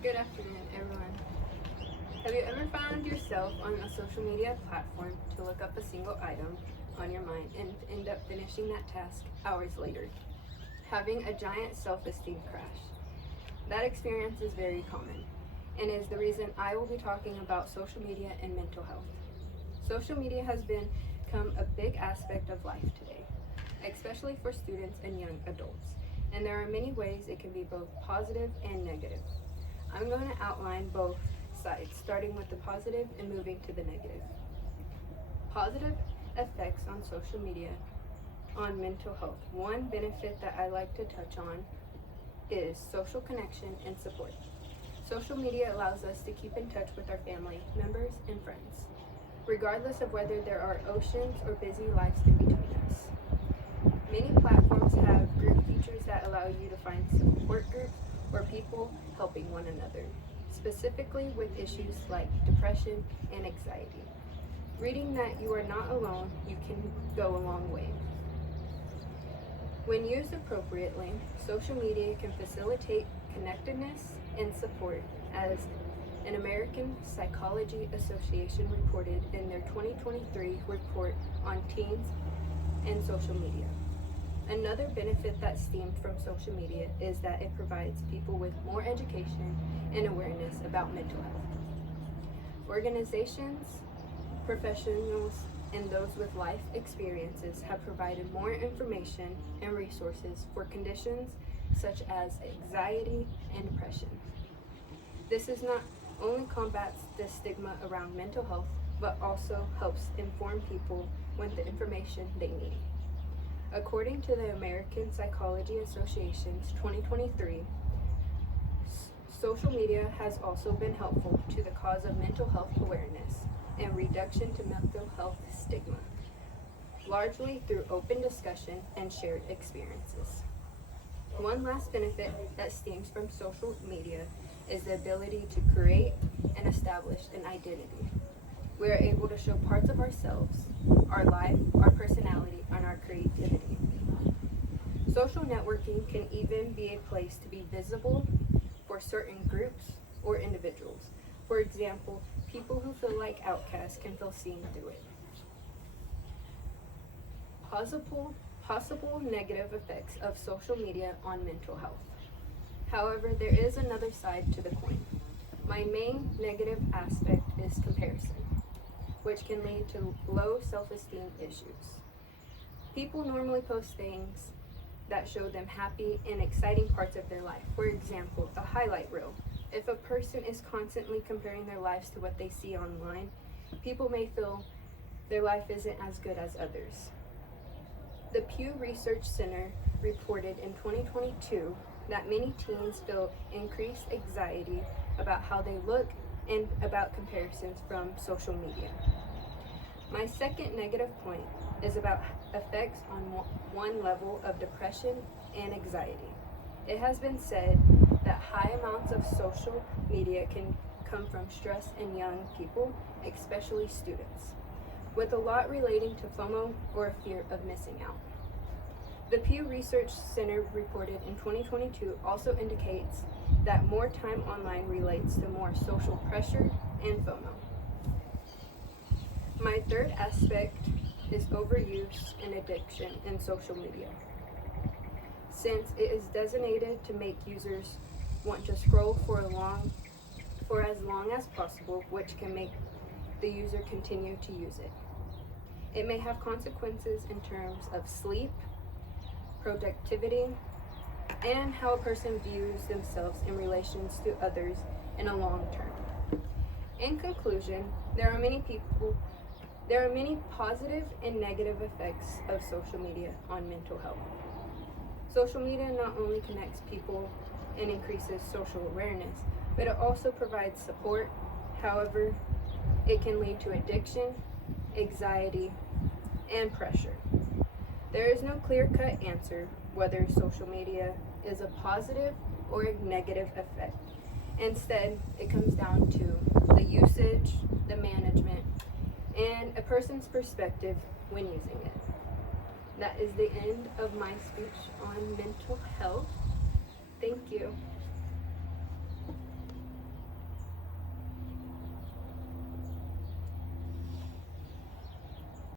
Good afternoon, everyone. Have you ever found yourself on a social media platform to look up a single item on your mind and end up finishing that task hours later, having a giant self-esteem crash? That experience is very common and is the reason I will be talking about social media and mental health. Social media has become a big aspect of life today, especially for students and young adults, and there are many ways it can be both positive and negative. I'm going to outline both sides, starting with the positive and moving to the negative. Positive effects on social media on mental health. One benefit that I like to touch on is social connection and support. Social media allows us to keep in touch with our family members and friends, regardless of whether there are oceans or busy lives in between us. Many platforms have group features that allow you to find support groups or people helping one another, specifically with issues like depression and anxiety. Reading that you are not alone, you can go a long way. When used appropriately, social media can facilitate connectedness and support, as an American Psychology Association reported in their 2023 report on teens and social media. Another benefit that stems from social media is that it provides people with more education and awareness about mental health. Organizations, professionals, and those with life experiences have provided more information and resources for conditions such as anxiety and depression. This is not only combats the stigma around mental health, but also helps inform people with the information they need. According to the American Psychology Association's 2023, social media has also been helpful to the cause of mental health awareness and reduction to mental health stigma, largely through open discussion and shared experiences. One last benefit that stems from social media is the ability to create and establish an identity. We are able to show parts of ourselves, our life, our personality, and our creativity. Social networking can even be a place to be visible for certain groups or individuals. For example, people who feel like outcasts can feel seen through it. Possible negative effects of social media on mental health. However, there is another side to the coin. My main negative aspect is comparison, which can lead to low self-esteem issues. People normally post things that show them happy and exciting parts of their life. For example, a highlight reel. If a person is constantly comparing their lives to what they see online, people may feel their life isn't as good as others. The Pew Research Center reported in 2022 that many teens feel increased anxiety about how they look and about comparisons from social media. My second negative point is about effects on one level of depression and anxiety. It has been said that high amounts of social media can come from stress in young people, especially students, with a lot relating to FOMO or fear of missing out. The Pew Research Center reported in 2022 also indicates that more time online relates to more social pressure and FOMO. My third aspect is overuse and addiction in social media, since it is designated to make users want to scroll for as long as possible, which can make the user continue to use it. It may have consequences in terms of sleep, productivity, and how a person views themselves in relations to others in a long term. In conclusion, there are many positive and negative effects of social media on mental health. Social media not only connects people and increases social awareness, but it also provides support. However, it can lead to addiction, anxiety, and pressure. There is no clear-cut answer whether social media is a positive or a negative effect. Instead, it comes down to the usage, the management, and a person's perspective when using it. That is the end of my speech on mental health.